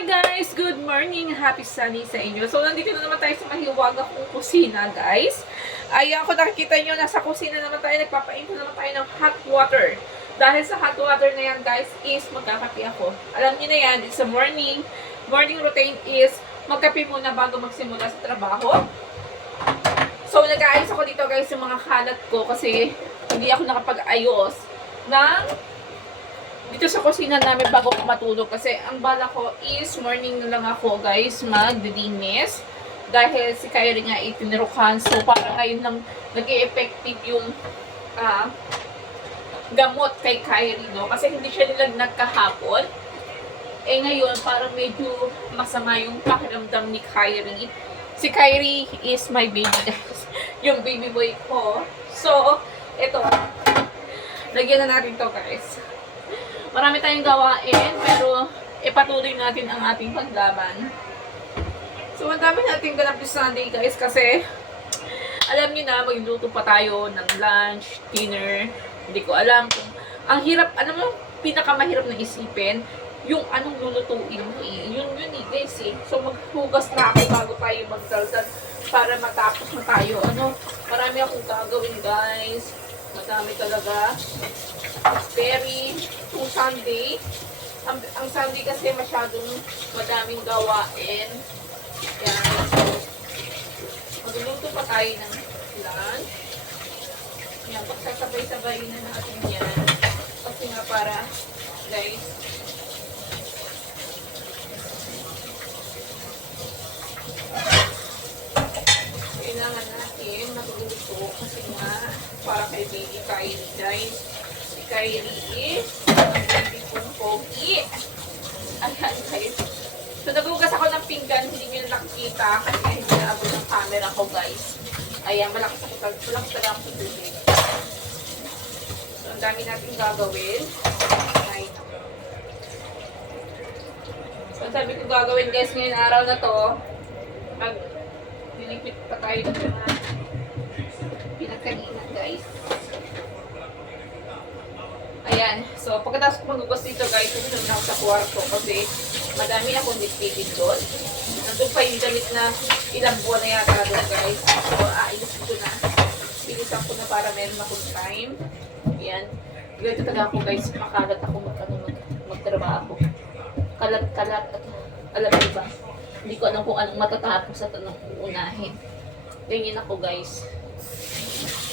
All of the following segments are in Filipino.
Hi guys! Good morning! Happy sunny sa inyo. So, nandito na naman tayo sa mahiwaga kong kusina, guys. Ayan, kung nakikita nyo, nasa kusina naman tayo, nagpapainto naman tayo ng hot water. Dahil sa hot water na yan, guys, is magkakape ako. Alam niyo na yan, it's a morning. Morning routine is magkape muna bago magsimula sa trabaho. So, nag-aayos ako dito, guys, yung mga kalat ko kasi hindi ako nakapag-ayos ng dito sa kusina namin bago ko matulog kasi ang bala ko is morning na lang ako, guys, magdidinis dahil si Kyrie nga itinirukan, so parang ngayon lang nag-e-effective yung gamot kay Kyrie, no? Kasi hindi siya nilagnat kahapon, ngayon parang medyo masama yung pakiramdam ni Kyrie. Si Kyrie is my baby, guys, yung baby boy ko. So eto, lagyan na natin to, guys. Marami tayong gawain, pero ipatuloy natin ang ating paglaban. So, ang dami nating ganap this Sunday, guys, kasi alam niyo na, magluto pa tayo ng lunch, dinner. Hindi ko alam kung ang hirap, ano mo, pinakamahirap na isipin, yung anong lulutuin mo eh. Yun eh, guys eh. So, maghugas na ako bago tayo magdaldal para matapos na tayo. Marami akong gagawin, guys. Madami talaga. Very to Sunday. Ang Sunday kasi masyadong madaming gawain. Yan. Magluluto pa tayo ng lunch. Yan, pagsasabay-sabayin na natin yan. Kasi nga para, guys, kailangan natin magluto kasi nga para kay baby Kyrie, guys. Si Kyrie is baby kong pogi. Ayan, guys. So, nagugas ako ng pinggan, hindi nyo nakikita kasi hindi naabot ng camera ko, guys. Ayan, malakas talaga ako sa tubig. So, ang dami natin gagawin. Ayan. So, ang sabi ko gagawin, guys, ngayong araw na to, dinipit pa tayo ng mga pinagkaninan, guys. Ayan. So, pagkatapos magugas dito, guys, susunod na ako sa kwarto kasi madami akong dipipid doon. Nandun pa yung damit na ilang buwan na yata doon, guys. So, ayos ko na. Bilisan ko na para meron akong time. Ayan. Ganito talaga ako, guys. Makalat ako magtrabaho. Kalat-kalat at alam mo ba? Hindi ko alam kung anong matatapos at anong uunahin. Ganyan ako, guys.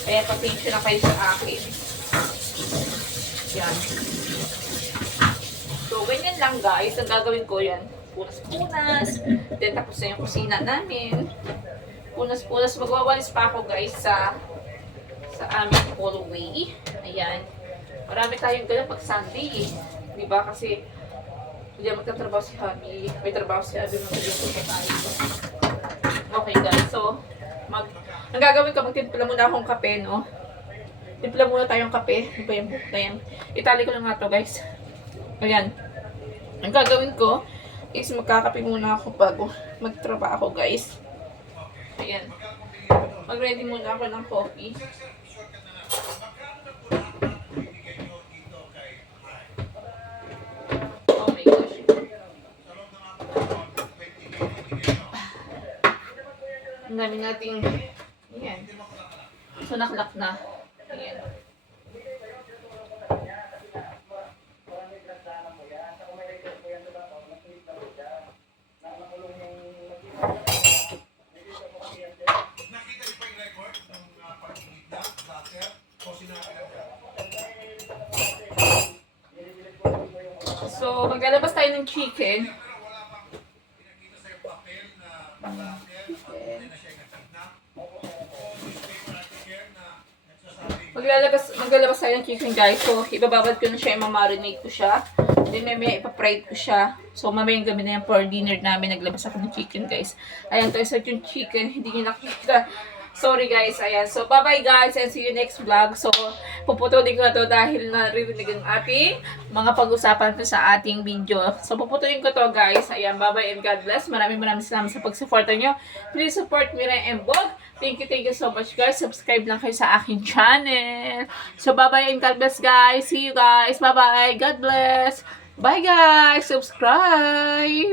Kaya pasensya na kayo sa akin. Yan. So, ganyan lang, guys. Ang gagawin ko yan, punas-punas. Then, tapos na yung kusina namin. Punas-punas. Magwawalis pa ako, guys, sa aming hallway. Ayan. Marami tayong ganun pag Sunday, eh. Diba? Kasi, hindi magtatrabaho si Habi. May trabaho si Habi. Magluto pa tayo. Okay, guys. So, ang gagawin ko, magtimpla muna akong kape, no? Timpla muna tayong kape. Ano ba yung book na yan? Itali ko lang nga to, guys. Ayan. Ang gagawin ko is magkakape muna ako bago magtrabaho, guys. Ayan. Mag-ready muna ako ng coffee. Oh my gosh. Ang dami nating ayan. So, naklak na. Ayan. So, maglalabas tayo ng chicken. Maglalabas tayo ng chicken, guys. So, ibababad ko na siya, i-marinate ko siya. Then, may ipapride ko siya. So, mamayang gabi na yan for dinner namin. Naglabas ako ng chicken, guys. Ayan, to isa yung chicken. Hindi nyo nakikita. Sorry, guys. Ayan. So, bye-bye, guys. And see you next vlog. So, puputulin ko na to dahil naririnig ang ating mga pag-usapan sa ating video. So, puputulin ko to, guys. Ayan, bye-bye and God bless. Maraming salamat sa pag-supporta nyo. Please support Miray and Bog. Thank you so much, guys. Subscribe lang kayo sa aking channel. So, bye-bye and God bless, guys. See you, guys. Bye-bye. God bless. Bye, guys. Subscribe.